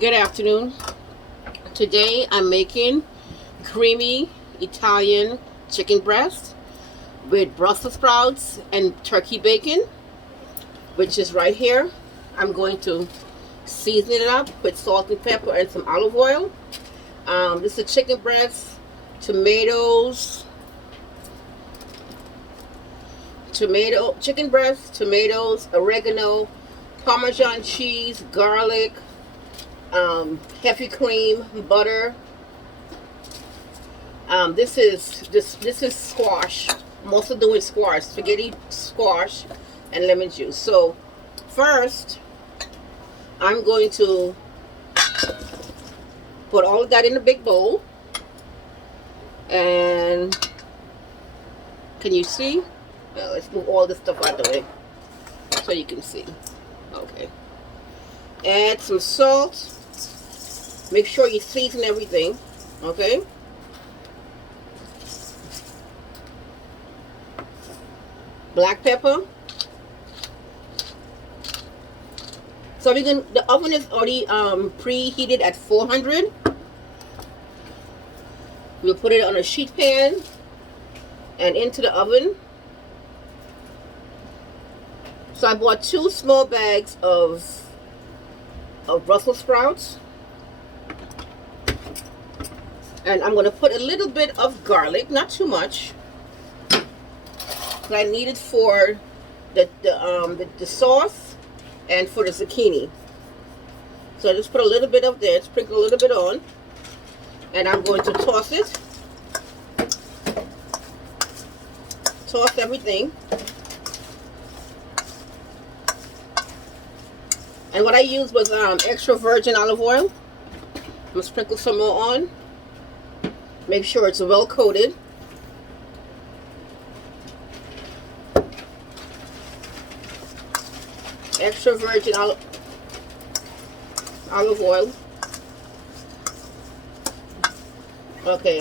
Good afternoon. Today I'm making creamy Italian chicken breast with Brussels sprouts and turkey bacon, which is right here. I'm going to season it up with salt and pepper and some olive oil. This is chicken breast, tomatoes, chicken breast, tomatoes, oregano, Parmesan cheese, garlic, heavy cream, butter. This is squash. I'm also doing squash, spaghetti squash, and lemon juice. So first, I'm going to put all of that in a big bowl. And can you see? Let's move all this stuff out of the way so you can see. Okay. Add some salt. Make sure you season everything. Okay. Black pepper. So the oven is already preheated at 400. We'll put it on a sheet pan and into the oven. So I bought 2 small bags of Brussels sprouts. And I'm going to put a little bit of garlic, not too much. I need it for the sauce and for the zucchini. So I just put a little bit of this, sprinkle a little bit on, and I'm going to toss it. Toss everything. And what I used was extra virgin olive oil. I'm going to sprinkle some more on. Make sure it's well coated. Extra virgin olive oil. Okay.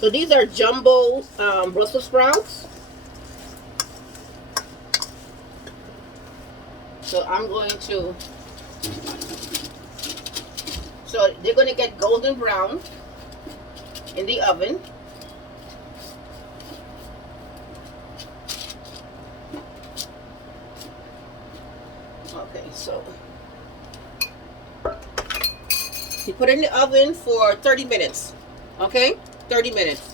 So these are jumbo Brussels sprouts. So I'm going to, so they're going to get golden brown in the oven. Okay, so you put it in the oven for 30 minutes. Okay, 30 minutes.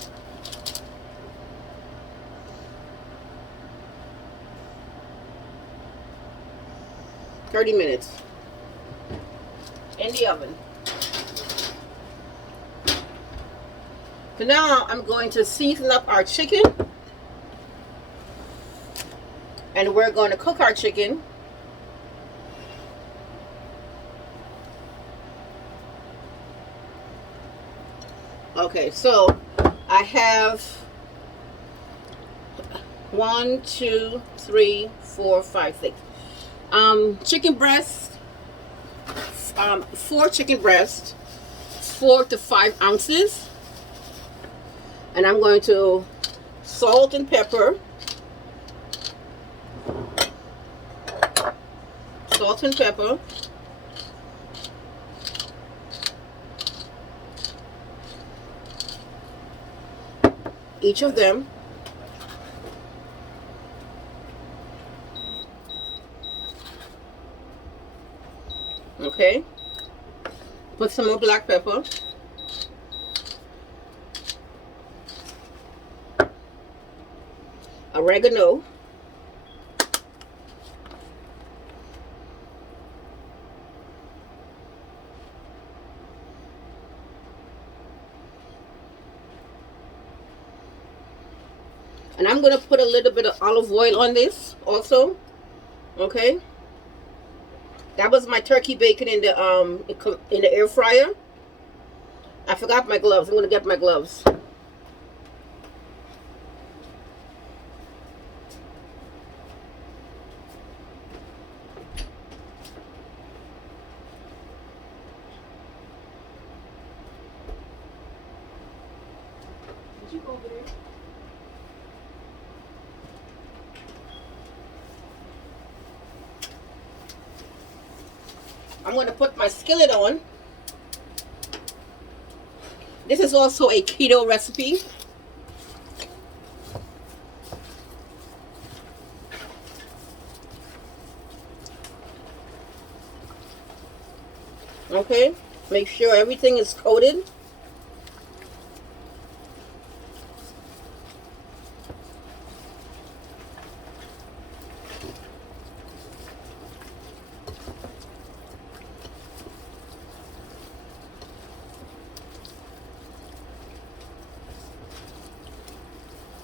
In the oven. So now I'm going to season up our chicken, and we're going to cook our chicken. Okay, so I have 1, 2, 3, 4, 5, 6 chicken breast, 4 chicken breast, 4 to 5 ounces. And I'm going to salt and pepper. Salt and pepper. Each of them. Okay. Put some more black pepper. Oregano. And I'm going to put a little bit of olive oil on this also. Okay. That was my turkey bacon in the air fryer. I forgot my gloves. I'm going to get my gloves. Did you go over there? I'm going to put my skillet on. This is also a keto recipe. Okay, make sure everything is coated.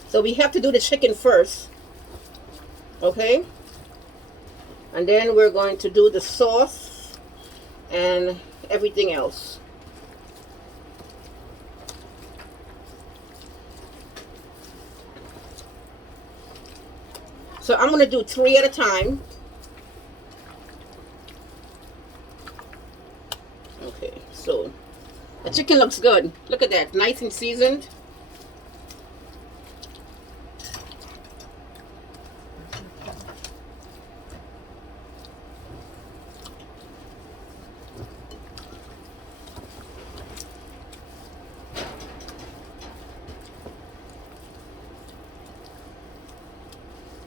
So we have to do the chicken first, okay? And then we're going to do the sauce and everything else. So I'm going to do 3 at a time. Okay, so the chicken looks good. Look at that, nice and seasoned.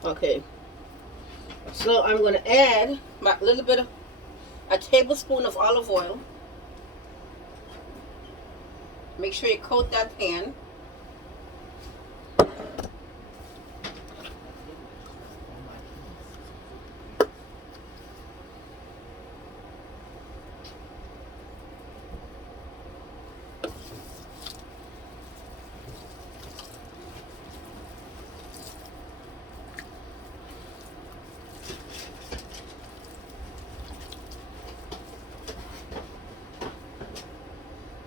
Okay, so I'm going to add a little bit of a tablespoon of olive oil. Make sure you coat that pan.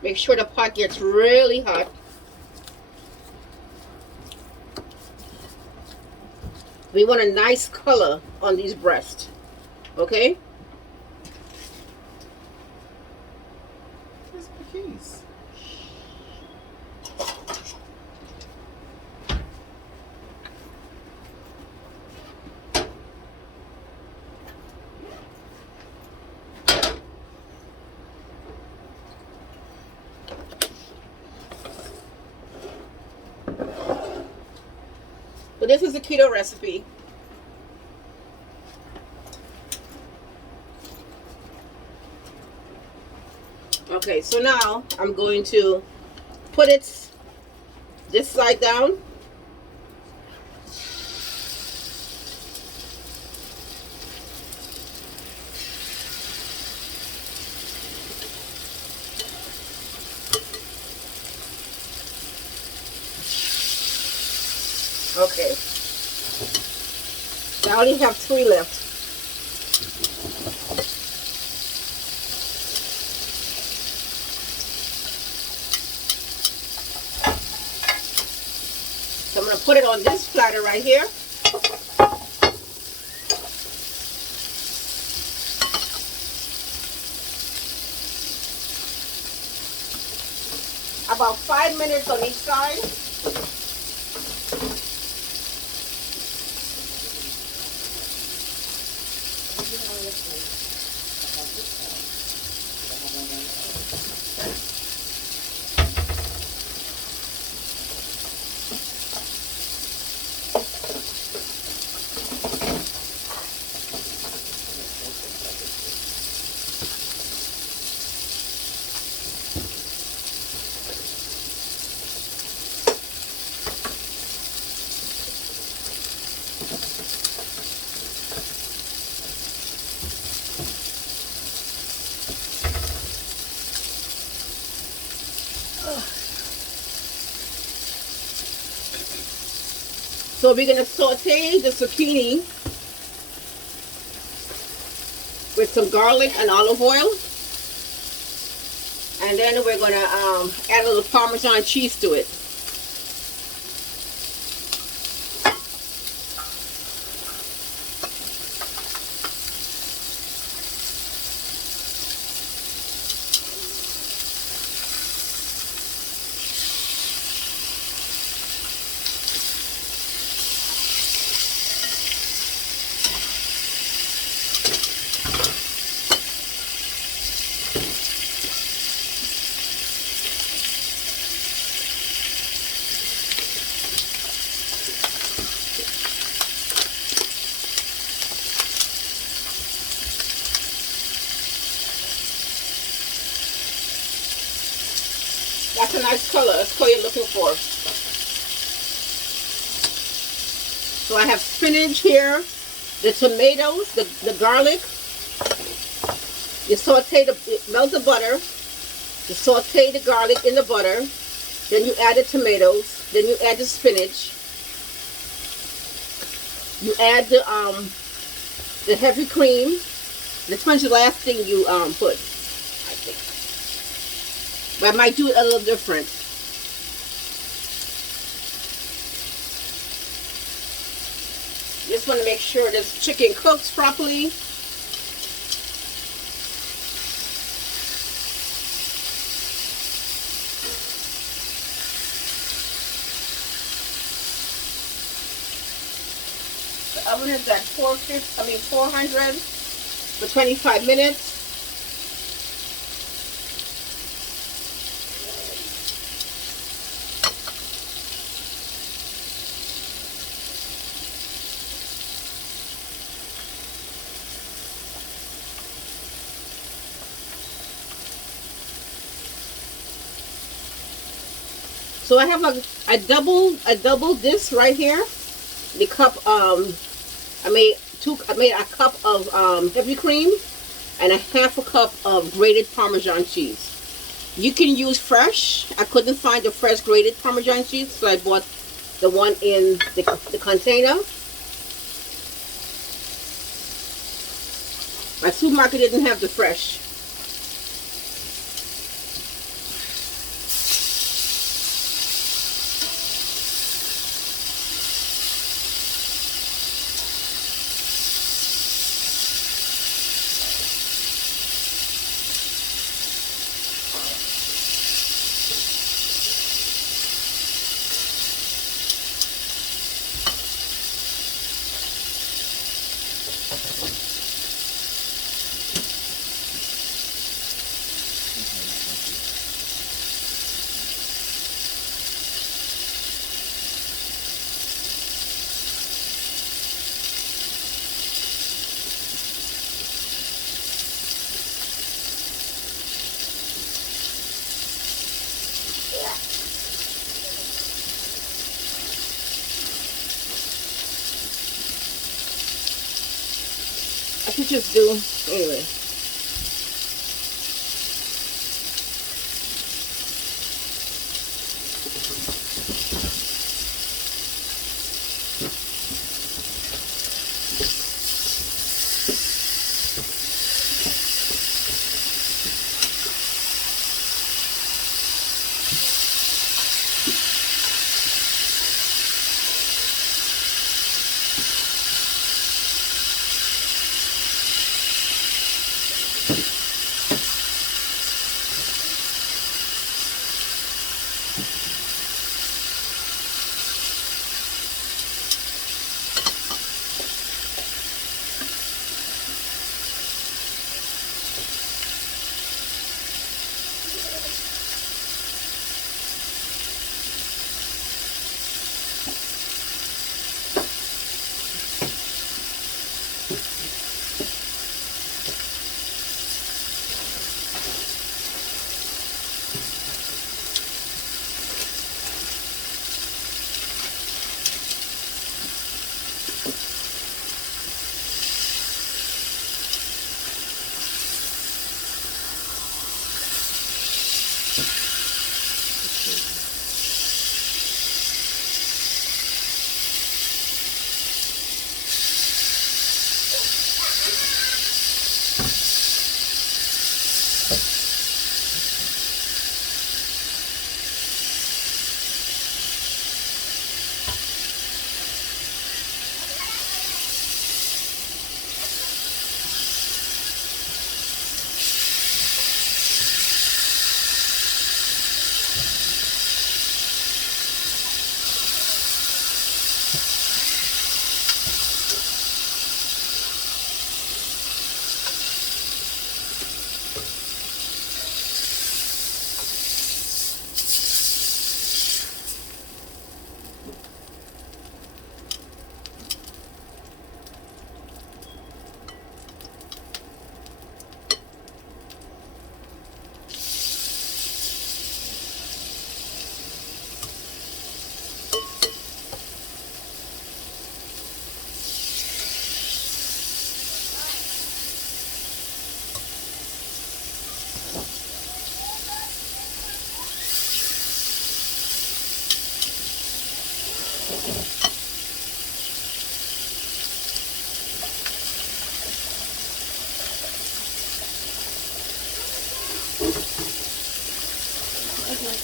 Make sure the pot gets really hot. We want a nice color on these breasts, okay? Where's my keys? So this is a keto recipe. Okay, so now I'm going to put it this side down. Okay. I only have 3 left. So I'm going to put it on this platter right here. About 5 minutes on each side. So we're going to saute the zucchini with some garlic and olive oil. And then we're going to add a little Parmesan cheese to it. That's a nice color. That's what you're looking for. So I have spinach here, the tomatoes, the garlic. You saute melt the butter. You saute the garlic in the butter. Then you add the tomatoes. Then you add the spinach. You add the heavy cream. This one's the last thing you put, I think. But I might do it a little different. Just want to make sure this chicken cooks properly. The oven is at 400 for 25 minutes. So I have a double this right here. The cup I made a cup of heavy cream and a half a cup of grated Parmesan cheese. You can use fresh. I couldn't find the fresh grated Parmesan cheese, so I bought the one in the container. My supermarket didn't have the fresh. I could just do anyway. Mm.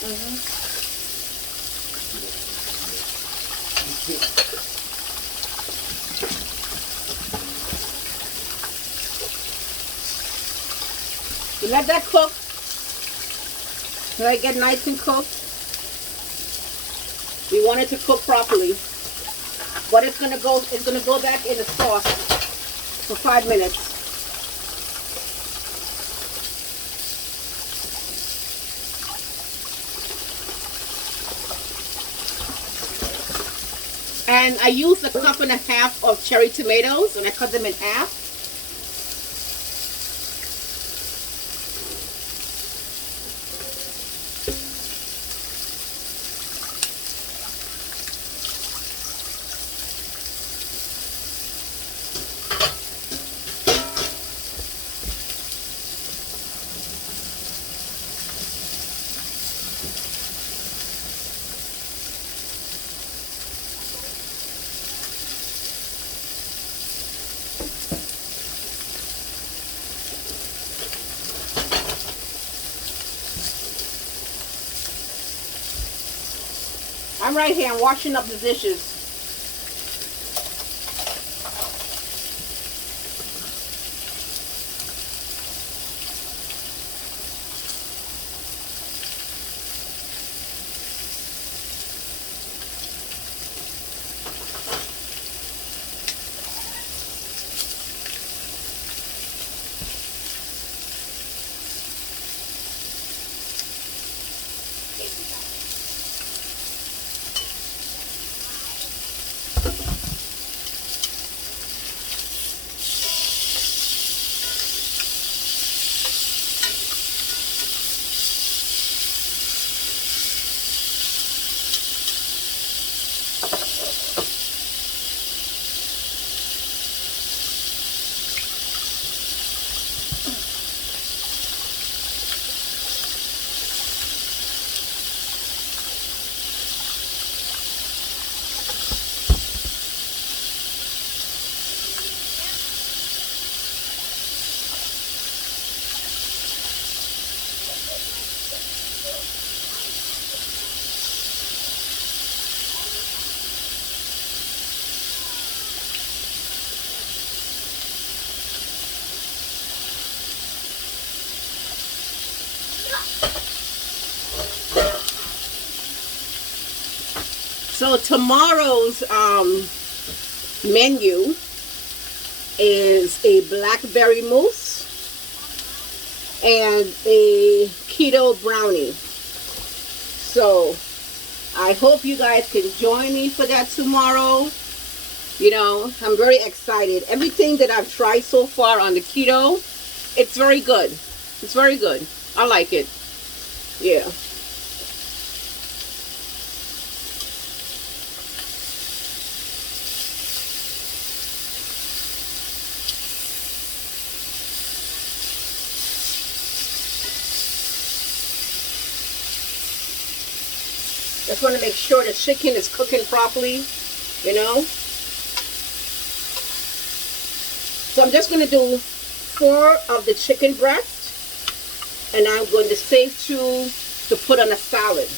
Mm-hmm. You let that cook. Let it get nice and cooked. We want it to cook properly. But it's gonna go back in the sauce for 5 minutes. And I used a cup and a half of cherry tomatoes and I cut them in half. I'm right here, I'm washing up the dishes. So tomorrow's menu is a blackberry mousse and a keto brownie. So I hope you guys can join me for that tomorrow. You know, I'm very excited. Everything that I've tried so far on the keto, it's very good. It's very good. I like it. Yeah. Just want to make sure the chicken is cooking properly, you know. So I'm just going to do 4 of the chicken breast, and I'm going to save 2 to put on a salad.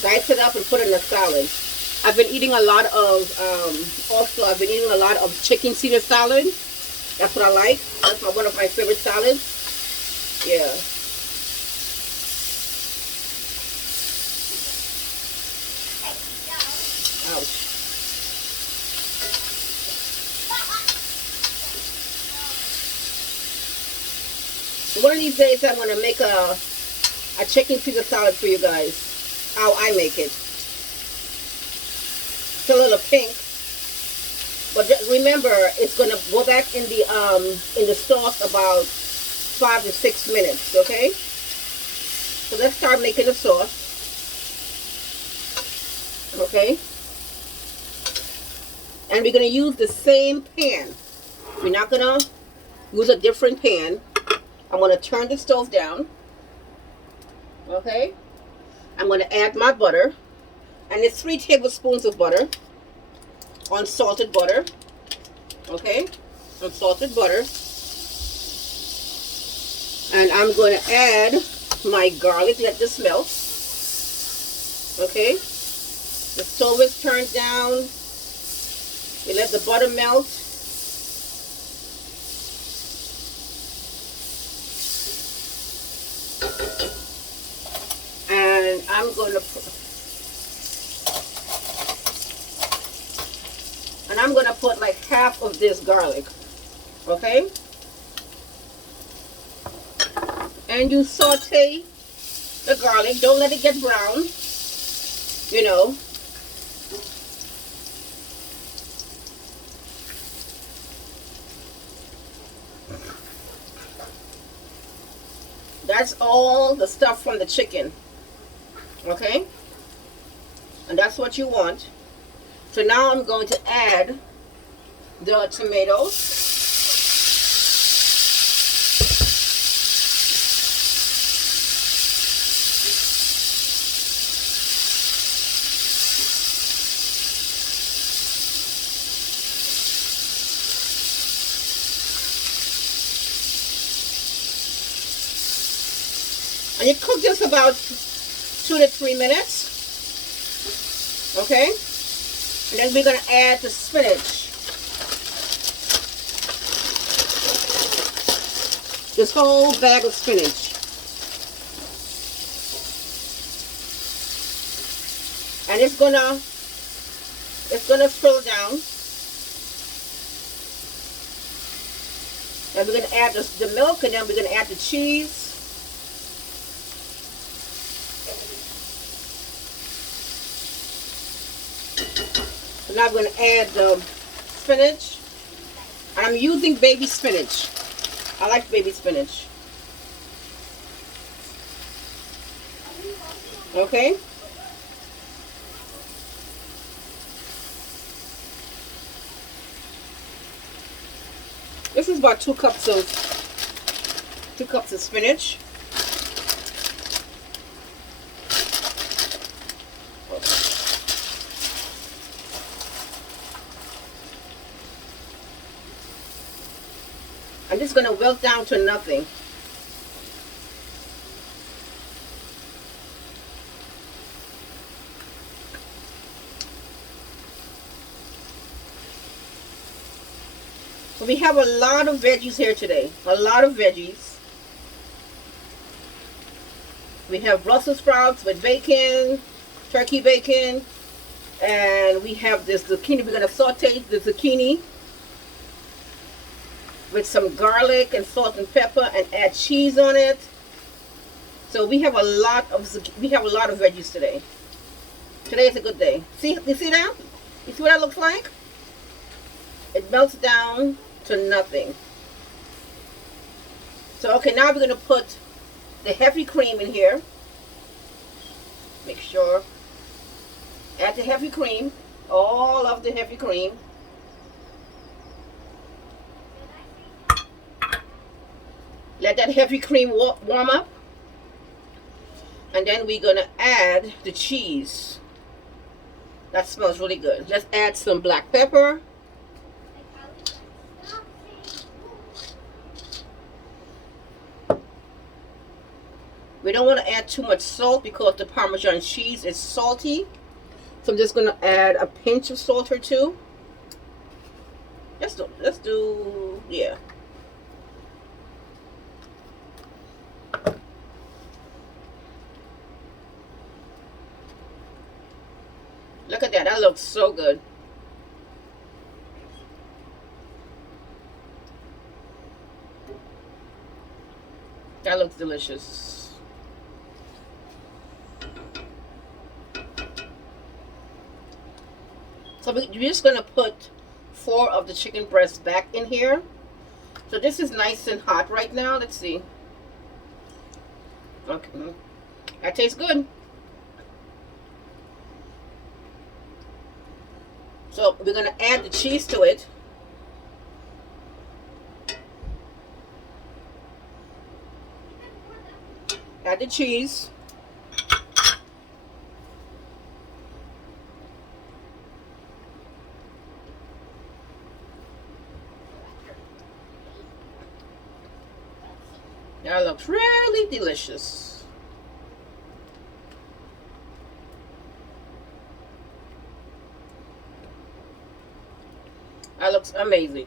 Dice it up and put it in a salad. I've been eating a lot of, I've been eating a lot of chicken Caesar salad. That's what I like. That's one of my favorite salads. Yeah. Ouch. One of these days I'm going to make a chicken Caesar salad for you guys. How I make it. It's a little pink. But just remember, it's going to go back in the sauce about 5 to 6 minutes, okay? So let's start making the sauce. Okay? And we're going to use the same pan. We're not going to use a different pan. I'm going to turn the stove down. Okay? I'm going to add my butter. And it's 3 tablespoons of butter. Unsalted butter. Okay? Unsalted butter. And I'm going to add my garlic. Let this melt. Okay? The stove is turned down. You let the butter melt. And I'm going to put like half of this garlic. Okay? And you saute the garlic. Don't let it get brown. You know. That's all the stuff from the chicken. Okay? And that's what you want. So now I'm going to add the tomatoes. And you cook this about 2 to 3 minutes. Okay? And then we're going to add the spinach. This whole bag of spinach. And it's gonna swirl down. And we're gonna add the milk, and then we're gonna add the cheese. So now I'm gonna add the spinach. I'm using baby spinach. I like baby spinach. Okay? This is about 2 cups of spinach. I'm just going to wilt down to nothing. So we have a lot of veggies here today. A lot of veggies. We have Brussels sprouts with bacon, turkey bacon, and we have this zucchini. We're going to saute the zucchini with some garlic and salt and pepper and add cheese on it. So we have a lot of veggies today. Today is a good day. See, you see that? You see what that looks like? It melts down to nothing. So okay, now we're going to put the heavy cream in here. Make sure. Add the heavy cream. All of the heavy cream. Let that heavy cream warm up. And then we're going to add the cheese. That smells really good. Let's add some black pepper. We don't want to add too much salt because the Parmesan cheese is salty. So I'm just going to add a pinch of salt or two. Let's do, yeah. Look at that. That looks so good. That looks delicious. So we're just going to put 4 of the chicken breasts back in here. So this is nice and hot right now. Let's see. Okay. That tastes good. So we're going to add the cheese to it. Add the cheese. really delicious. That looks amazing.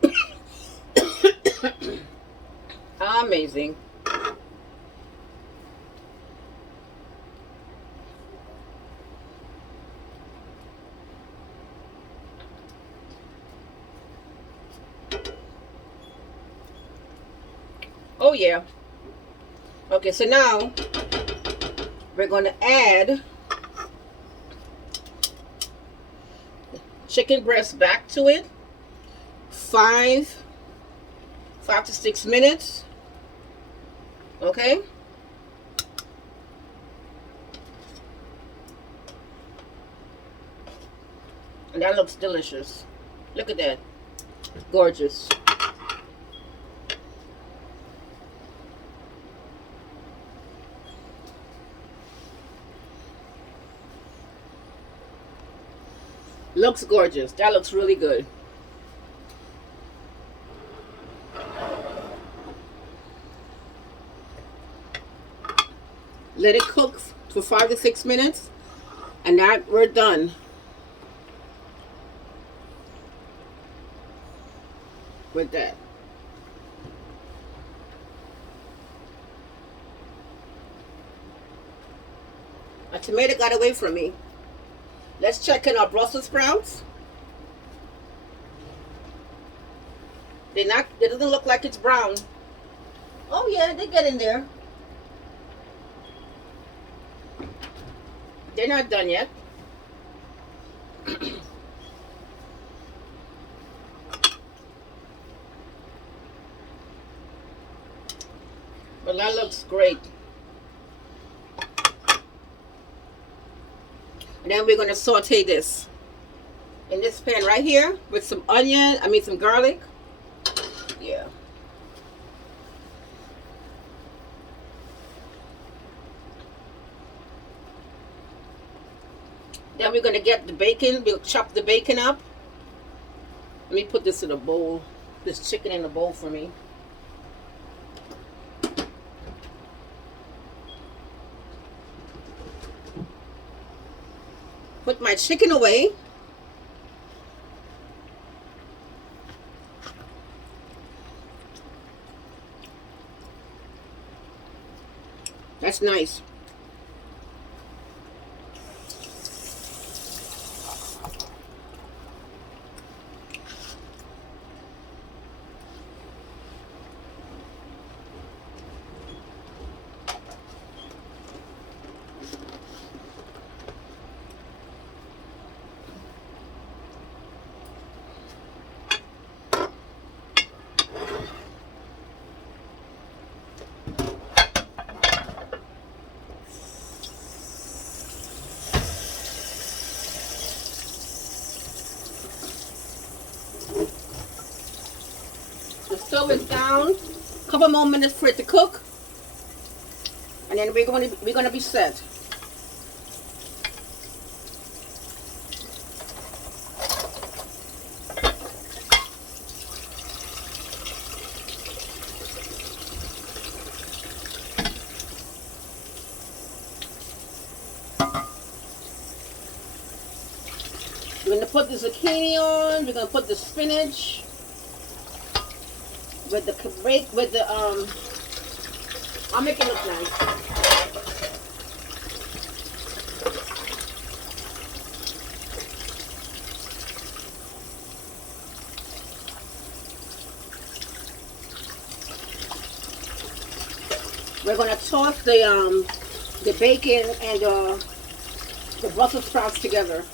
Amazing. Oh yeah. Okay, so now we're going to add chicken breast back to it. 5 to 6 minutes. Okay. And that looks delicious. Look at that. Gorgeous. Looks gorgeous. That looks really good. Let it cook for 5 to 6 minutes, and that we're done with that. A tomato got away from me. Let's check in our Brussels sprouts. It doesn't look like it's brown. Oh yeah, they get in there. They're not done yet. But that looks great. And then we're going to saute this in this pan right here with some some garlic. Yeah. Then we're going to get the bacon. We'll chop the bacon up. Let me put this in a bowl. This chicken in a bowl for me. Put my chicken away. That's nice. The stove is down. A couple more minutes for it to cook, and then we're gonna be set. We're gonna put the zucchini on. We're gonna put the spinach with the I'll make it look nice. We're gonna toss the bacon and the Brussels sprouts together.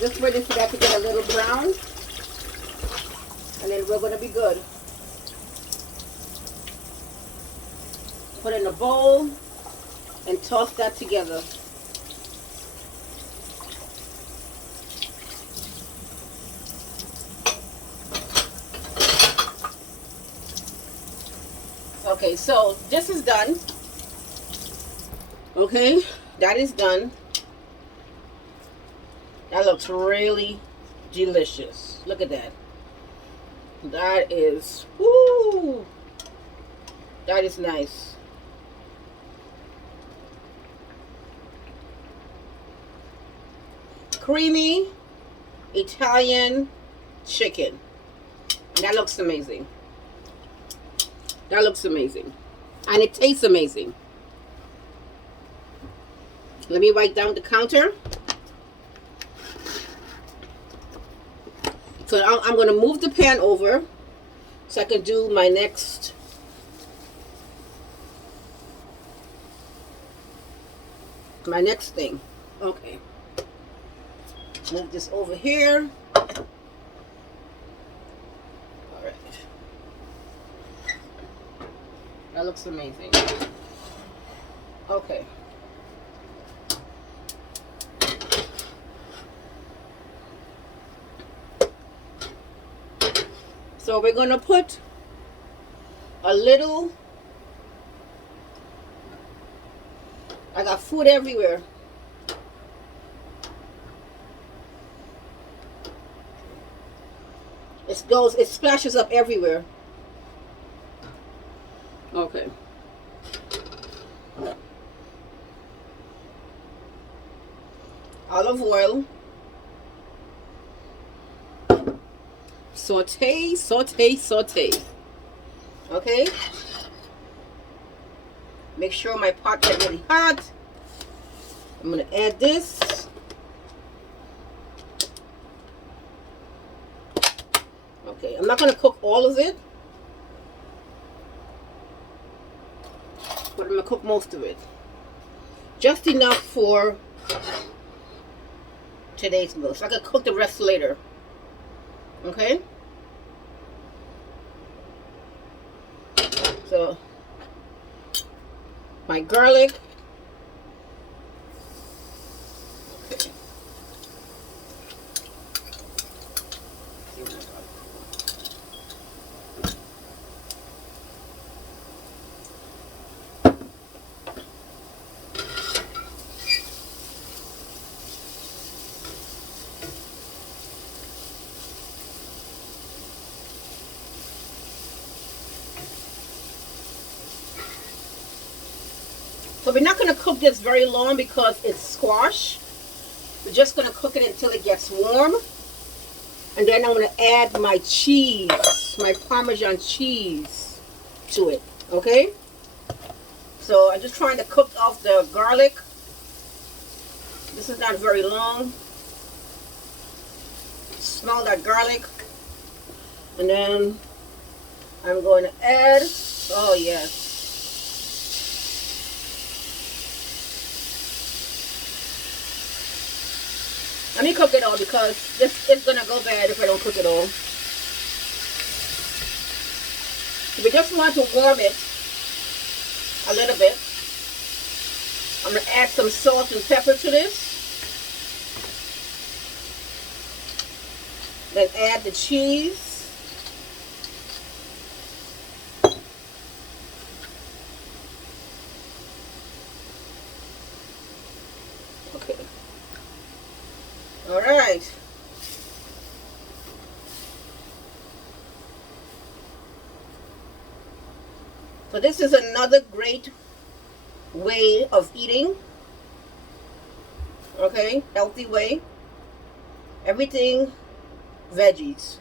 Just waiting for that to get a little brown, and then we're going to be good. Put it in a bowl and toss that together. Okay, so this is done. Okay, that is done. That looks really delicious. Look at that. That is, woo, that is nice. Creamy Italian chicken. And that looks amazing. That looks amazing. And it tastes amazing. Let me wipe down the counter. So I'm going to move the pan over so I can do my next thing. Okay. Move this over here. All right. That looks amazing. Okay. So we're going to put a little, I got food everywhere. It splashes up everywhere. Okay. Olive oil. Saute, saute, saute. Okay. Make sure my pot gets really hot. I'm going to add this. Okay, I'm not going to cook all of it, but I'm going to cook most of it. Just enough for today's meal. So I can cook the rest later. Okay? So, my garlic. Okay. So we're not going to cook this very long because it's squash. We're just going to cook it until it gets warm. And then I'm going to add my cheese, my Parmesan cheese to it. Okay? So I'm just trying to cook off the garlic. This is not very long. Smell that garlic. And then I'm going to add, oh yes. Let me cook it all because this is going to go bad if I don't cook it all. We just want to warm it a little bit. I'm going to add some salt and pepper to this. Then add the cheese. Okay. All right. So this is another great way of eating. Okay, healthy way. Everything veggies.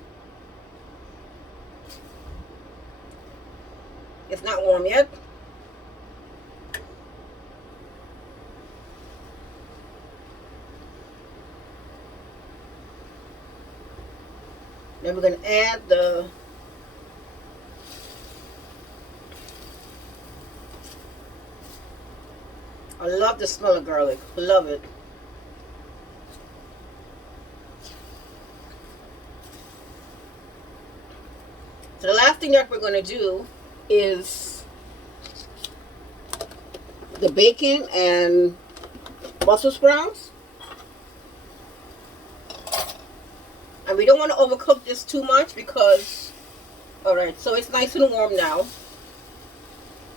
It's not warm yet. Then we're going to add the I love the smell of garlic. Love it. So the last thing that we're going to do is the bacon and Brussels sprouts. And we don't want to overcook this too much because, alright, so it's nice and warm now.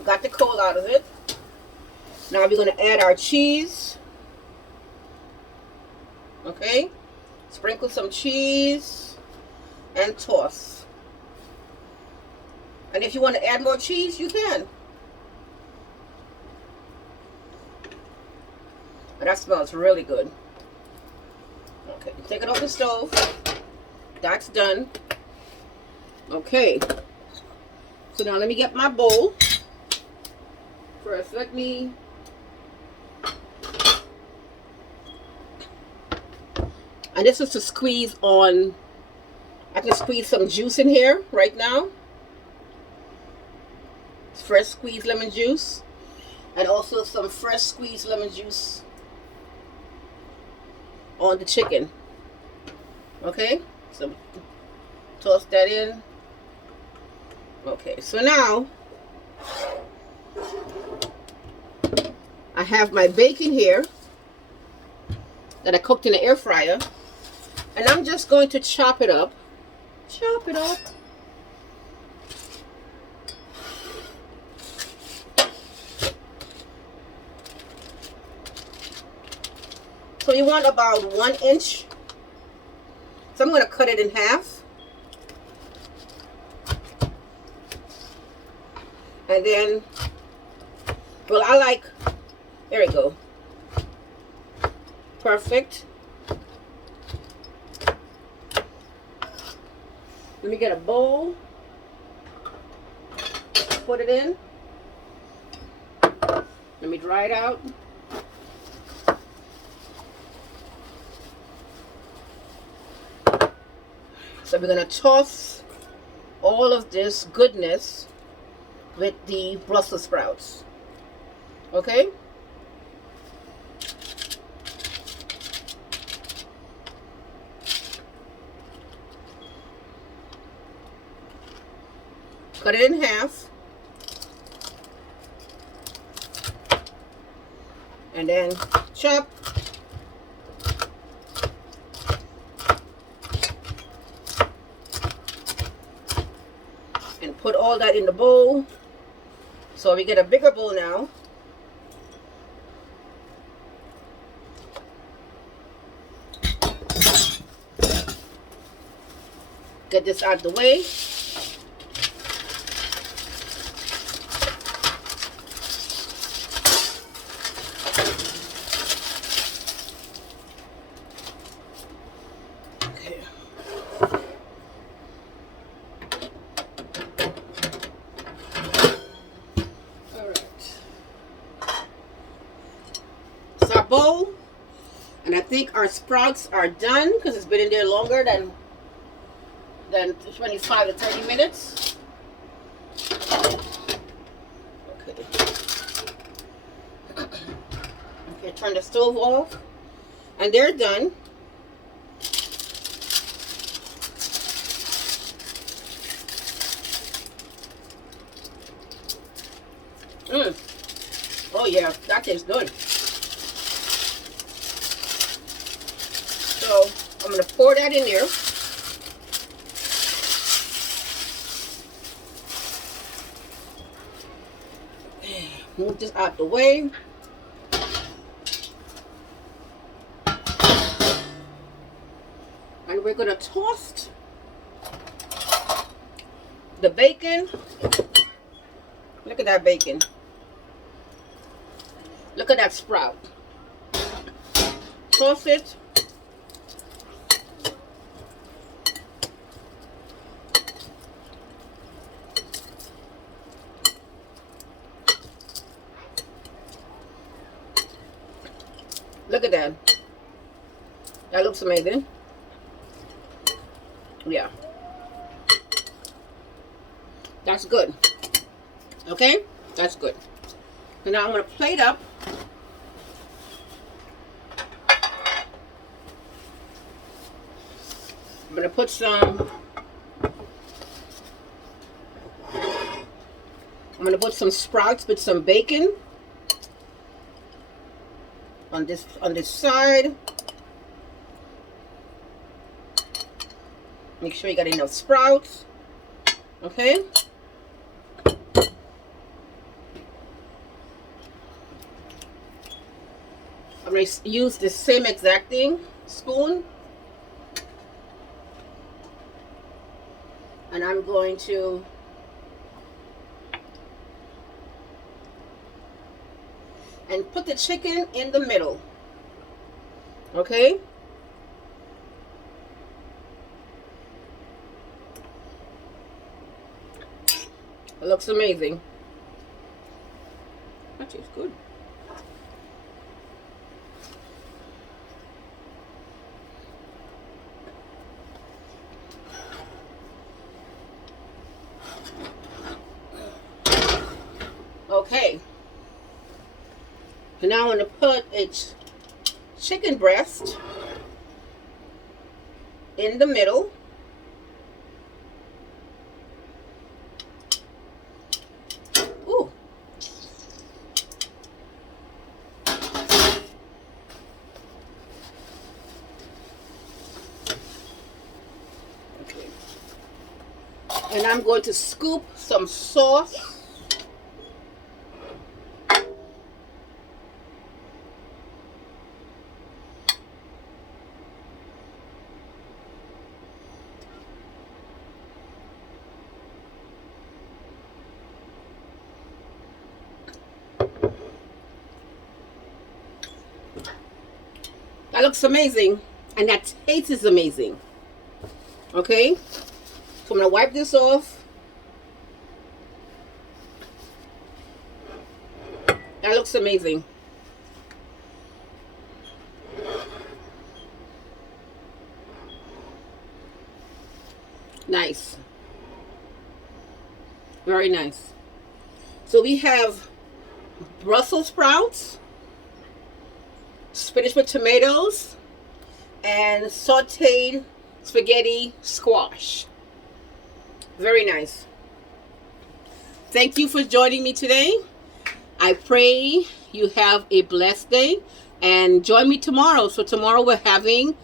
Got the cold out of it. Now we're going to add our cheese. Okay. Sprinkle some cheese and toss. And if you want to add more cheese, you can. But that smells really good. Okay, take it off the stove. That's done. Okay. So now let me get my bowl. First, let me... And this is to squeeze on... I can squeeze some juice in here right now. Fresh squeezed lemon juice. And also some fresh squeezed lemon juice on the chicken. Okay, so toss that in. Okay, so now I have my bacon here that I cooked in the air fryer, and I'm just going to chop it up. Chop it up. So you want about 1 inch. So I'm going to cut it in half. And then, well, I like, there we go. Perfect. Let me get a bowl. Put it in. Let me dry it out. So we're going to toss all of this goodness with the Brussels sprouts. Okay? Cut it in half. And then chop. And put all that in the bowl. So we get a bigger bowl now. Get this out of the way. Bowl, and I think our sprouts are done because it's been in there longer than 25 to 30 minutes. Okay. Okay, turn the stove off, and they're done. Oh yeah, that tastes good. So I'm going to pour that in there. Move this out the way. And we're going to toast the bacon. Look at that bacon. Look at that sprout. Toast it. Look at that. That looks amazing. Yeah. That's good. Okay? That's good. So now I'm going to plate up. I'm going to put some... I'm going to put some sprouts with some bacon. On this side. Make sure you got enough sprouts. Okay. I'm going to use the same exact thing, spoon. And I'm going to and put the chicken in the middle. Okay? It looks amazing. That tastes good. Okay. And now I'm going to put a chicken breast in the middle. Ooh. Okay. And I'm going to scoop some sauce. That looks amazing, and that taste is amazing. Okay, so I'm gonna wipe this off. That looks amazing. Nice, very nice. So we have Brussels sprouts, spinach with tomatoes, and sauteed spaghetti squash. Very nice. Thank you for joining me today. I pray you have a blessed day, and join me tomorrow. So tomorrow we're having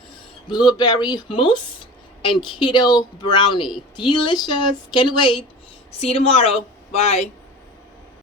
blueberry mousse and keto brownie. Delicious. Can't wait. See you tomorrow. Bye.